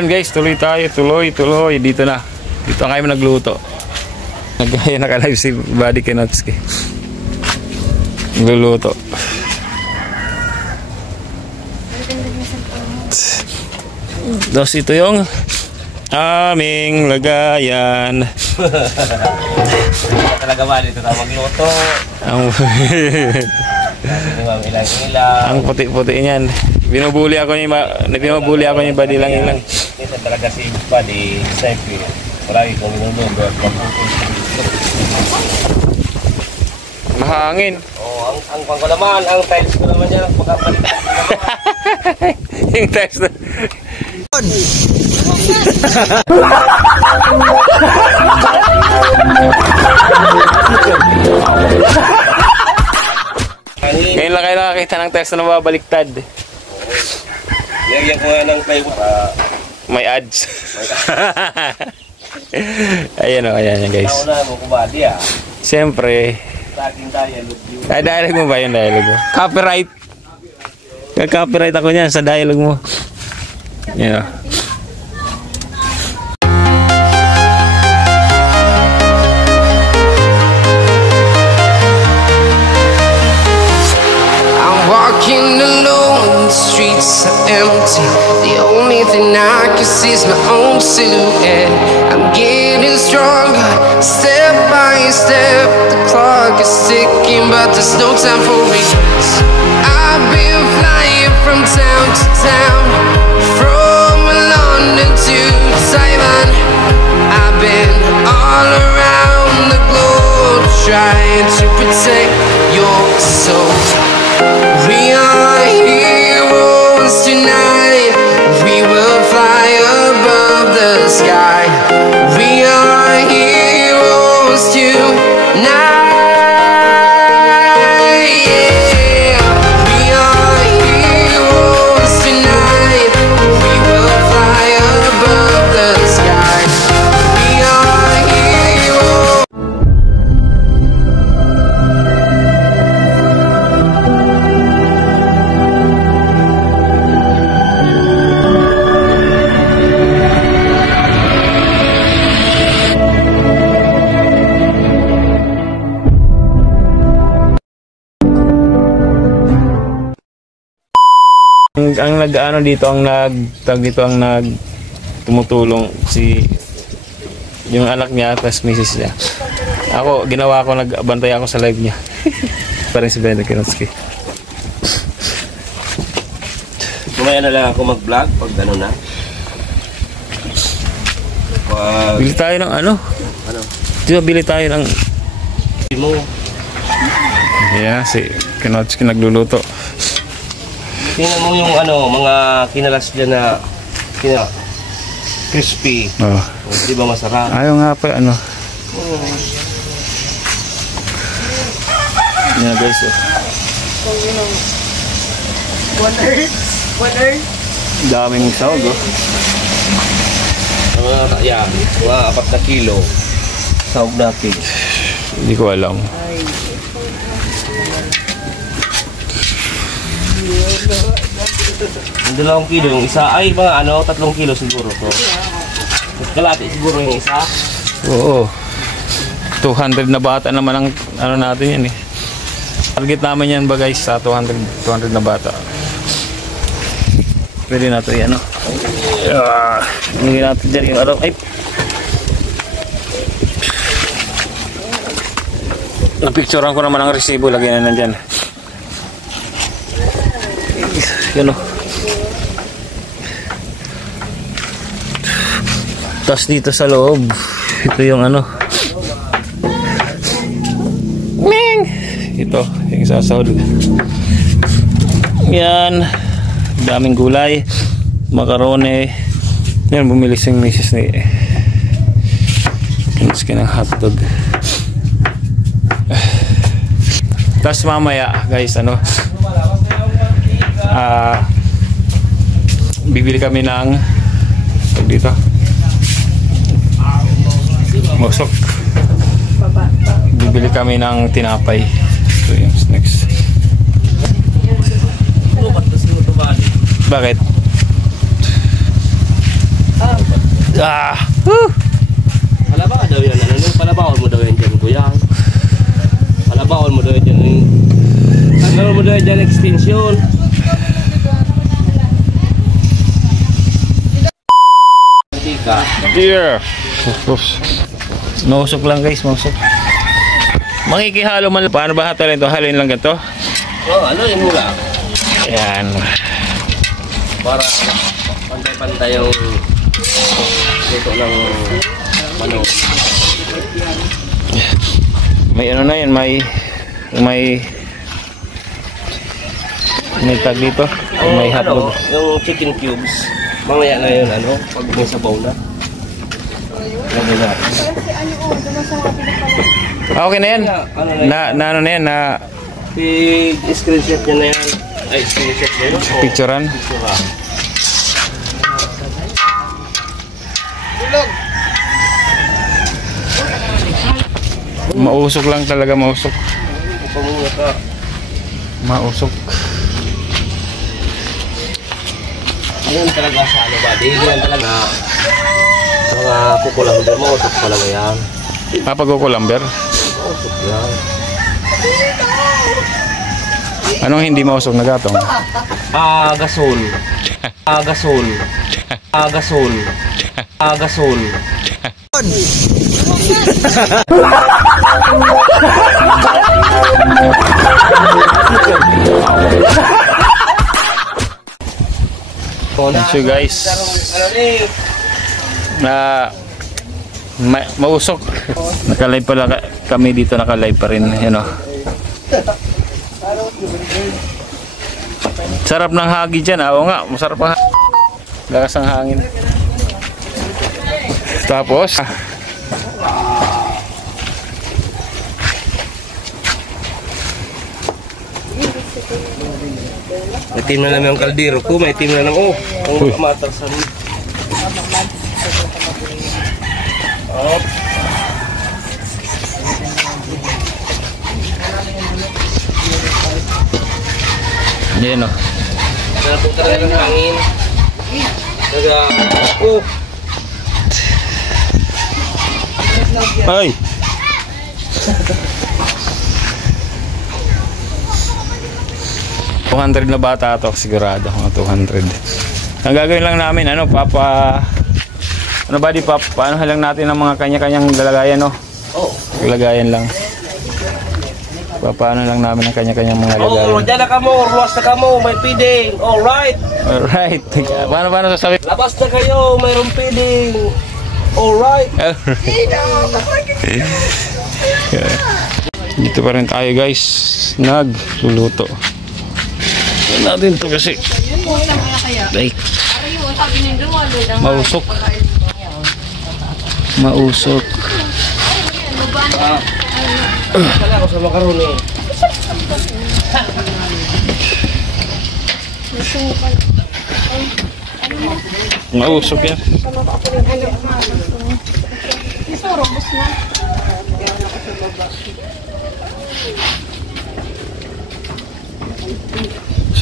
Guys, tuloy tayo, tuloy dito na. Dito kayo nagluto. Naka-live si Buddy Kenotski. Nagluluto. Tapos ito yung aming lagayan. Talaga ba dito na magluto? Ang puti-puti niyan. Binubuli ako ni Buddy lang. Ito talaga si Buddy, siyempre. Marami kong minunundo at mahangin. Oh, ang pangko naman, ang tiles ko naman yan, pagkapalit. Yung tiles na. Ngayon lang kayo nakakita ng tiles na mababaliktad. Lagyan ko nga ng plywood para may ads. Ayan o, ayan guys. nauna mo ko Buddy ah. Siyempre. Sa aking dialogue yun. Ay, dialogue mo ba yung dialogue mo? Copyright. Copyright ako niyan sa dialogue mo. Yan o. Walking alone, the streets are empty. The only thing I can see is my own silhouette. I'm getting stronger, step by step. The clock is ticking, but there's no time for regrets. I've been flying from town to town, from London to Taiwan. I've been all around the globe, trying to protect your soul. We are heroes tonight. We will fly above the sky. We are heroes tonight. Yeah. We are heroes tonight. We will fly above the sky. We are heroes. Ang nag-ano dito, ang tumutulong si yung anak niya at misis niya. Ako, ginawa ko, nagbantay ako sa live niya. Parang si Buddy Kenotski. Kumaya na lang ako mag-vlog pag gano'n na. Bili tayo ng ano? Ano? Di ba bili tayo ng Mo. yeah, si Kenotski nagluluto. Tingnan mo yung ano, mga kinalas dyan na crispy. Oh. Di ba masarap? Ayaw nga pa ano. Yeah, guys. One earth. Daming sahog, oh. Yan, mga 4 na kilo. Sahog natin. Hindi ko alam. Ang 2 kilo yung isa, ay mga ano, 3 kilo siguro to. Kalati siguro yung isa. Oo. 200 na bata naman ang ano natin yan eh. Target naman yan ba guys sa 200 na bata. Pwede natin yan, no? Hindi natin dyan yung araw. Ay! Napicturean ko naman ang resibo. Lagyan na nandyan. Yan, no? Tapos dito sa loob, ito yung ano. Ming! Ito, yung sasahod. Yan. Daming gulay. Macaroni. Yan, bumili siyang misis ni Kenotski ng hotdog. Tapos mamaya, guys, ano, bibili kami ng dito musok. Bibili kami ng tinapay. So yung snacks. Bakit? Palabaw daw yan. Ano? Palabawan mo daw yan dyan, kuya. Palabawan mo daw yan dyan. Ano mo daw yan dyan, extension. Hindi ka. Dear. Mausok lang guys, mausok. Makikihalo man. Paano ba hatalin ito? Halin lang ganito? Oo, ano yun mo lang. Ayan. Para pantay-pantay yung dito ng ano. May ano na yan, may tag dito. May hotdog. Yung chicken cubes. Mamaya na yun, ano, pag may sabaw na. Lagay natin. Okay na yan. Ano na yan, na I-screenshot nyo na yan. Ay, screenshot nyo yun. picturean. Picturean. Mausok lang talaga, mausok. Pamuna ka. Mausok. Yan talaga sa ano ba? Di yan talaga. Mga kukulang doon. Mausok talaga yan. Papagkukulamber. Mausok yan. Anong hindi mausok na gatong? Gasol. Gasol. Gasol. Gasol. So guys, na mausok. Naka-live pala kami dito, naka-live pa rin, you know. Sarap ng hagi dyan, oo nga, masarap ang lakas ng hangin. Tapos may team na namin ang kaldero ko, may team na naman. Ang matarsan. yan o. Napunta na ng hangin. Ay! $200 na bata ito, sigurado mga 200. Ang gagawin lang namin, ano, ano ba di paano lang natin ang mga kanya-kanyang lalagayan, no? Lagayan lang. Paano lang namin ang kanya-kanyang mga lagayan. Dyan na ka mo, ruwas na ka mo, may feeding. Alright. Alright. Paano sasabi? Labas na kayo, mayroong feeding. Alright. Dito pa rin tayo guys, nagluluto. Natin to kasi like mausok. Kala ko sa makaroni. Mausok yan.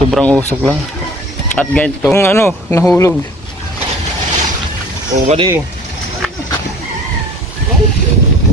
Sobrang usok lang. At ganito, ano, nahulog. Oo ba di?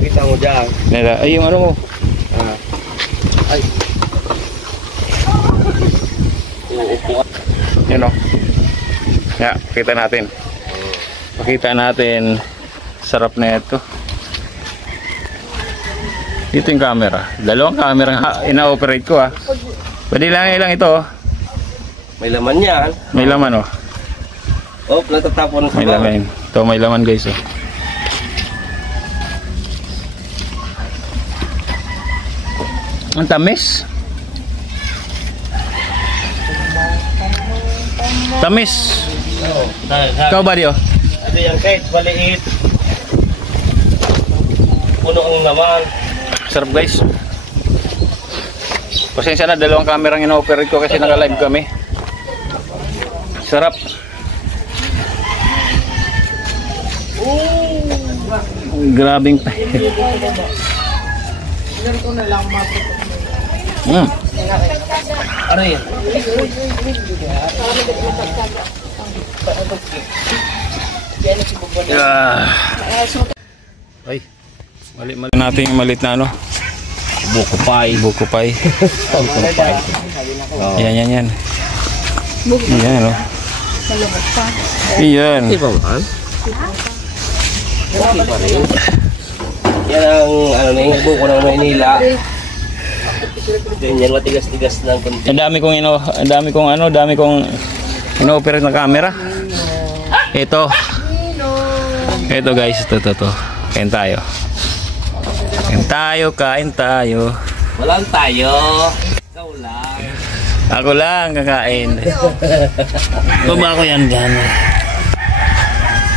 Kita mo dyan. Ay, yung ano mo. Ay. Yun o. Yeah, pakita natin. Pakita natin. Sarap na ito. Dito yung camera. Dalawang camera ina-operate ko, ha. Pwede lang ilang ito, oh. May laman yan. May laman, oh. Oh, natatapon sa May laman. Ito, may laman, guys, oh. Ang tamis. Tamis. Ikaw ba, Dio? Ito yan, kahit maliit. Puno ang laman. Sarap, guys. Pasensya na, dalawang camera ang ina-operate ko kasi naka-live kami. Sarap. Grabing Ano yan? Ay, mali natin yung malit na ano. Buko pie. Buko pie. Buko pie. Yan. Yan, no? Yan. Di ba man? Okay pa rin. Yan ang ano na yung buko ng Maynila. Yan matigas-tigas ng konti. Ang dami kong ino-operate na camera. Ito guys, ito. Kain tayo. Walang tayo. Ikaw lang. Ako lang kakain. Baba ko yan dyan.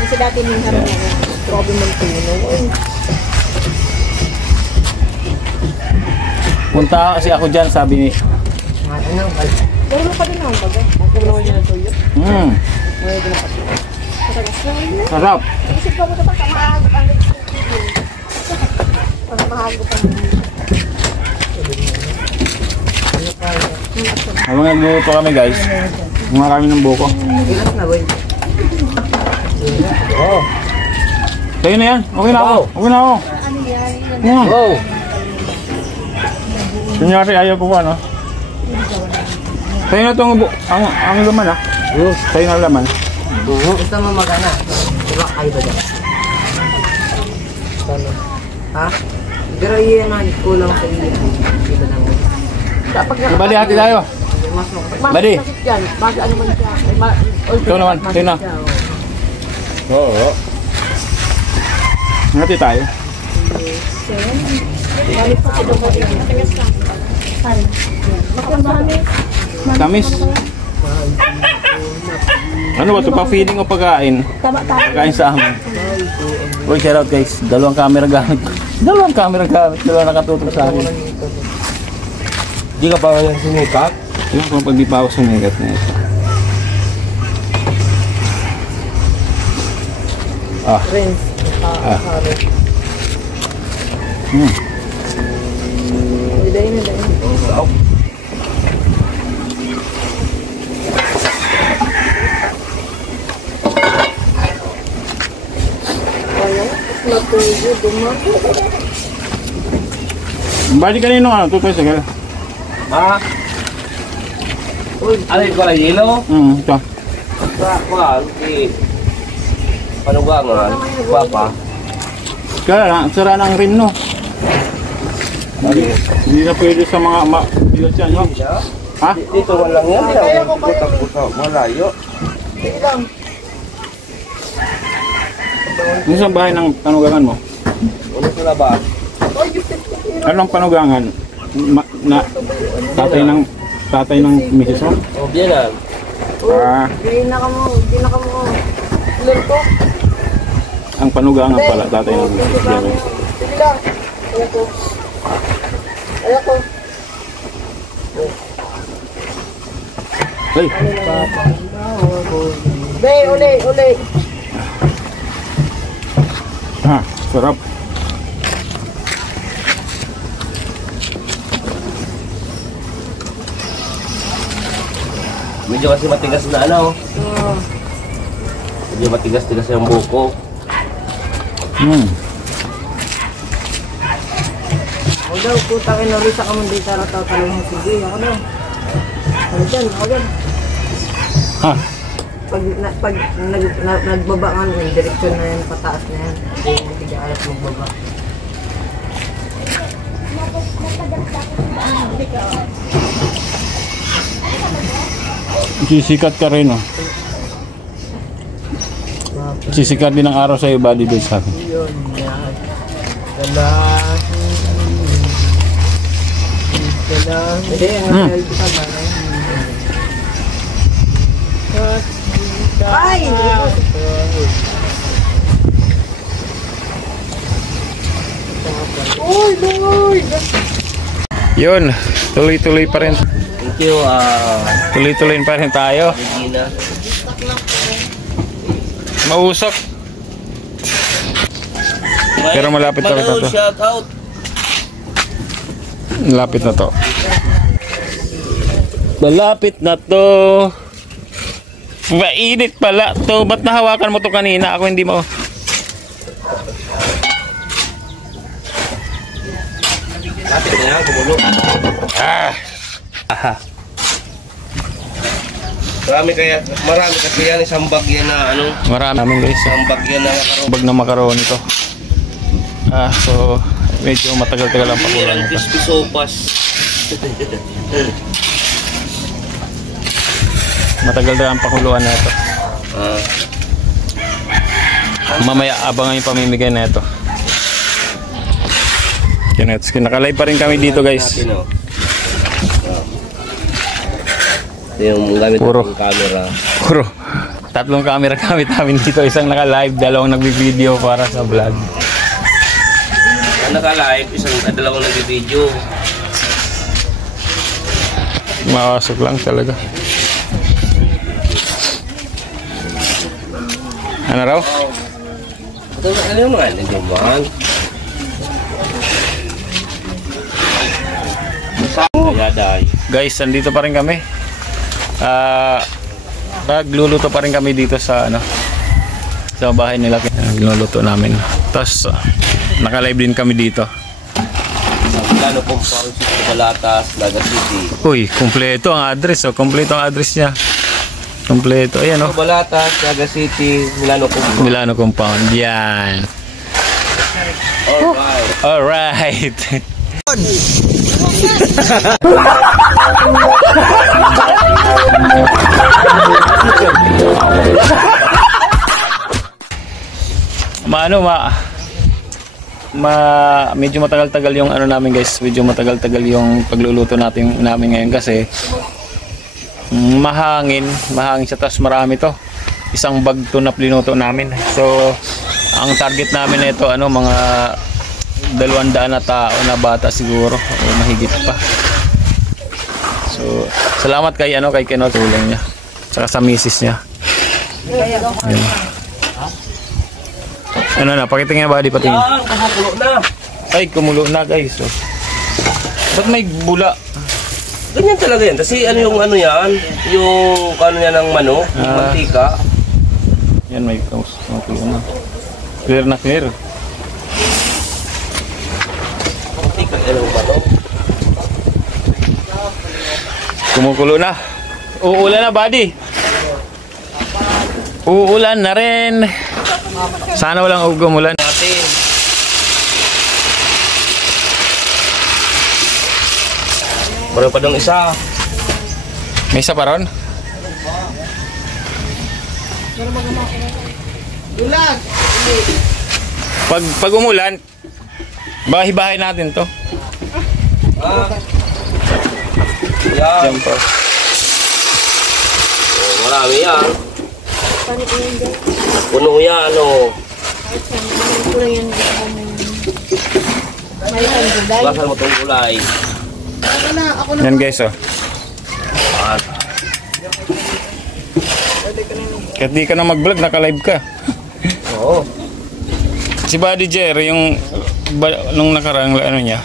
Kasi dati nung harap na grabe man tuno. Punta kasi ako dyan, sabi ni. Gano'n pa din ang bagay. Ako naman yun ang tuyo. Sarap. Isip ko mo ito pagka mahagop ang mahagop ang Habang nagluto kami guys, mga kami ng buko. ilas na boy. Sa'yo na yan, okay na ako. Wow. Kunyari ayaw ko pa, no? Sa'yo na itong ang laman, ha? Sa'yo na laman. Gusto mo magana? Diba kayo ba dyan? Ha? Pero yun ang kulang sa iyo. Iba naman. Bali, hati tayo. Badi. Mas ano man siya. Ito naman, sa'yo na. Oo. Hati tayo. Tamis. Ano ba ito? Pa-feeding o pagkain? Pagkain sa amin. Uy, shout out guys. Dalawang camera gamit. Dalawang nakatutok sa akin. Di ka pa lang sumikat? Yung kung pag di pa ako sumikat na ito. Bali kanino ano? Tutoy sa gala. Ha? Ano yung pala yelo? Ito. Kuha, panugangan, papa. Kaya lang, sira ng rim no. Hindi na pwede sa mga pilot yan, no? Ha? Dito man lang yan. Butak-butak, malayo. Ano sa bahay ng panugangan mo? Ano sa labas? Anong panugangan? Tatay ng misis mo? O, biyanan. Hindi na ka mo. Ilan ko? Ang panugangan pala, tatay ng misis mo. Sige lang. Ayoko. Hey! Be, uli. Ha, sarap. Medyo kasi matigas na ano. Medyo matigas-tigas yung buko. Ako daw, putang ina rin sa kamundi sa rataw talong sige. Ako daw. Ako dyan. Ha? Pag nagbaba nga yung direksyon na yan, pataas na yan. Hindi ka alat magbaba. Sisikat ka rin, oh. Sisikat din ang araw sa iyo, body doon sa akin. Yun yan. Hindi, ang healthy ka ba? Ay! Yun, tuloy-tuloy pa rin. Thank you, Tuloy-tuloy pa rin tayo. Regina. Mausok. Pero malapit na ito. Shout out. Malapit na to. Malapit na to. Mainit pala to. Ba't nahawakan mo to kanina? Ako hindi mo. Lapit na yan, kumulo. Aha. Marami kasi yan, isang bag yan na ano. Marami namin guys. Isang bag yan na makaroni. Bag na macaroni to. So medyo matagal-tagal ang pakulan Yan, nito. crispy sopas. Matagal-tagal ang pakuluan na ito. Mamaya abangan yung pamimigay na ito. Yan, nakalive pa rin kami dito guys. Natin, oh. Ito yung gamit Puro. ng camera. Puro. 3 camera gamit namin dito. Isang naka-live, 2 nagbi-video para sa vlog. Ang naka-live, dalawang nag-video. Mawasok lang talaga. Ano raw? Ito, ano yung mga nandiyan man? Kaya dahil. Guys, andito pa rin kami. Nagluluto pa rin kami dito sa ano, sa bahay nila. Nagluluto namin. Tapos naka-live din kami dito. Plano pong Pausis sa Balatas, Naga City. Uy, kumpleto ang address. Kumpleto ang address niya. Kumpleto. Ayan Sa Balatas, Naga City, Milano Compound. Milano Compound. Yan. Alright. Alright. Medyo matagal-tagal yung ano namin guys, medyo matagal-tagal yung pagluluto namin ngayon kasi mahangin siya, tapos marami to. Isang bag to na plinuto namin. So ang target namin na ito mga 200 na tao na bata siguro o mahigit pa. So salamat kay Keno, tulong niya. Saka sa misis niya. Ayan. Ano na, pakitingin body patingin. Kumukulo na. Ay, kumulo na guys. So, ba't may bula? Ganyan talaga yan. Kasi yung yan, yung niya ng manok, yung mantika. Yan, may kumulo na. Clear na clear. Mantika, yung manok. Kumukulo na. Uulan na, buddy. Uulan na rin. Sana walang gumulan Natin. Meron pa dong isa. May isa pa ron? Pag umulan, bahay-bahay natin to. Yan. Diyan pa. Marami yan. Puno yan, Basan mo itong gulay. Yan guys, Kahit di ka na mag-vlog, naka-live ka. Oo. Si Buddy Jerry, nung nakaraang niya.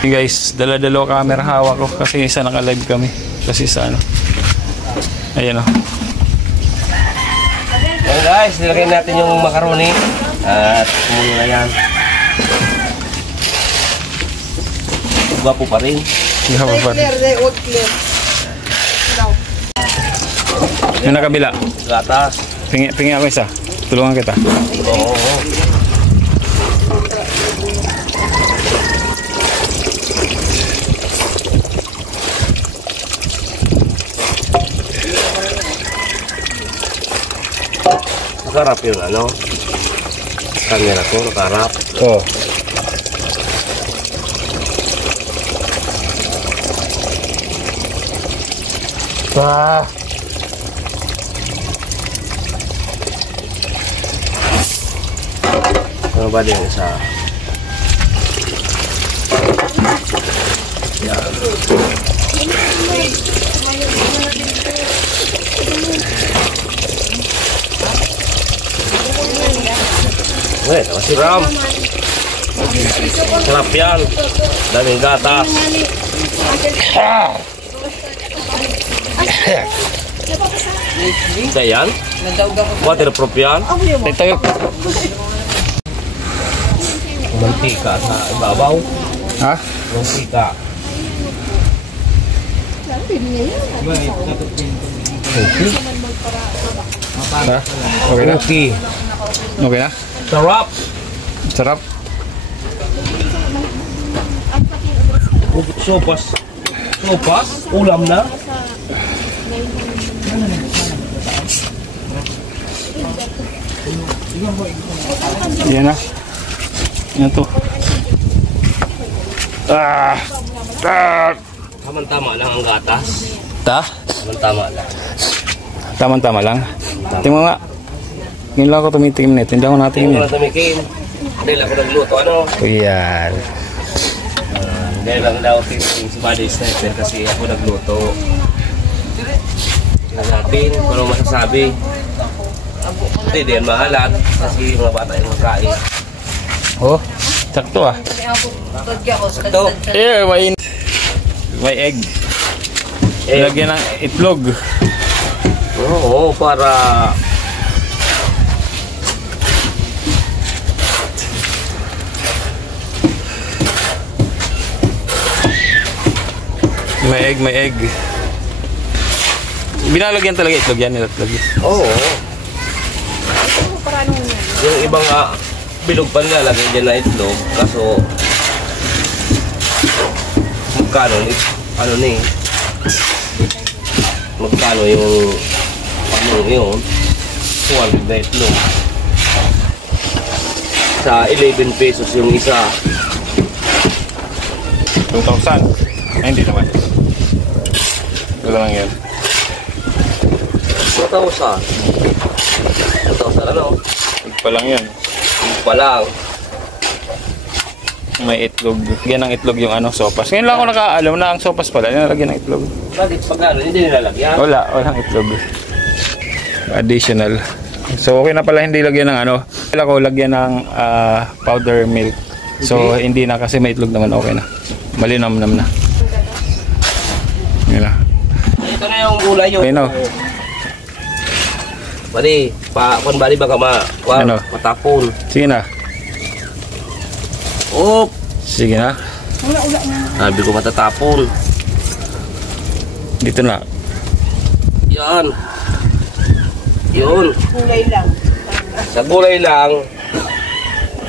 Guys, dala-dalo camera hawak ko kasi isa naka-live kami. Kasi sa Ayan Ayan guys, nilagay natin yung macaroni. At kumulo na yan. Gwapo pa rin. Hindi pa pa. Yung nakabila. Gatas. Pingi ako isa. Tulungan kita. Oo. Nakarap yun, camera ko, nakarap. Oo. Ano ba din isa? Yan. Wait, si Ram. Sarap yan. Daming gatas. Yan? Waterproof yan? Ito yung... Mantika sa ibabaw. Ha? Mantika. Ha? Okay na? Okay. Okay na? Sarap. Sarap. Sopas. Sopas? Ulam na? Yan na. Yan to. Ah! Ah! Tama-tama lang ang gatas. Tama-tama lang. Tama-tama lang. Tingnan mo nga. Ngayon lang ako tumitingin nito. Hindi ako Hindi natingin mo eh. lang tumikin. Hindi lang ako nagluto. Ano? Yan. Hindi lang daw titingin si Buddy Sniper kasi ako nagluto. Tingnan natin kung ano masasabi. Hindi din mahalat kasi mga bata yung magkain. Oh, sakto ah. Ito. Eh, may egg. Lagyan ng itlog. Oo, para may egg. Binalagyan talaga itlog yan, nilatlog. oo. Yung ibang bilog pa nila lagyan dyan na itlog. Kaso magkano ano ni magkano yung ano yun 200 na itlog sa 11 pesos yung isa. 2,000. Ay, hindi naman. Wala lang yan. 2,000 ano? Egg pa lang yan. Pa lang. May itlog. Lagyan ng itlog yung ano, sopas. Ngayon lang ako nakaalam na ang sopas pala. Nilalagyan ng itlog. Bakit pag ano hindi nilalagyan? Walang itlog. Additional. So okay na pala hindi lagyan ng ano. Kailangan ko lagyan ng powder milk. So hindi na kasi may itlog naman, okay na. Malinamnam na. Yan na. Ito na yung gulay yung. Okay na. Bali, kung bali baka Ano? matapon. Sige na. Op! Sige na. Sabi ko matatapon. Dito na. Yan. Yun. Kulay lang. Sa gulay lang,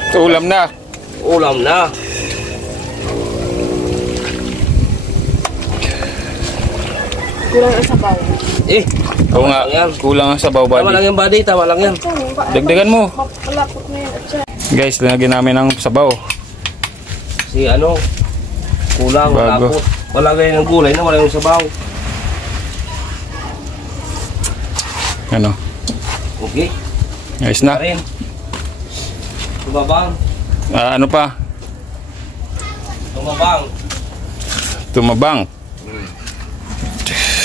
Ito, ulam na. ulam na. Kulang ang sabaw. Oo nga. Yan. Kulang ang sabaw, Tama lang buddy. yan, buddy. Tama lang yan. Dagdagan mo. Malapot na yan. Guys, lagyan namin ng sabaw. Si ano, kulang, Bago. malapot. Wala ganyan ng gulay na, wala yung sabaw. Ano? Okay. Ayos na. Rin. Tumabang. Ano pa? Tumabang. Tumabang.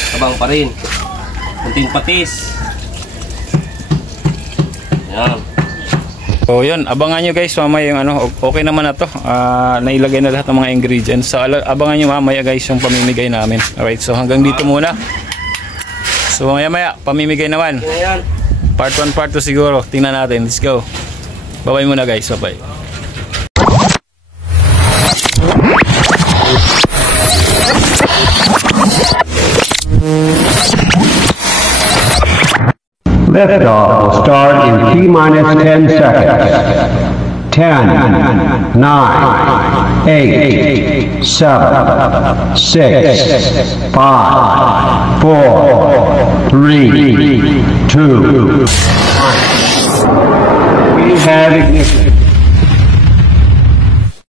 Tabang pa rin. Kunting patis. Yan. So yun, abangan nyo guys mamaya yung ano, okay naman na to. Nailagay na lahat ng mga ingredients. So abangan nyo mamaya guys yung pamimigay namin. Alright, so hanggang dito muna. So maya pamimigay naman. Yan. Part 1, part 2 siguro. Tingnan natin. Let's go. Bye-bye muna guys. Bye-bye. Liftoff will start in T-minus 10 seconds. 10, 9, 8, 7, 6, 5, 4, 3, 2, 1. We have ignition.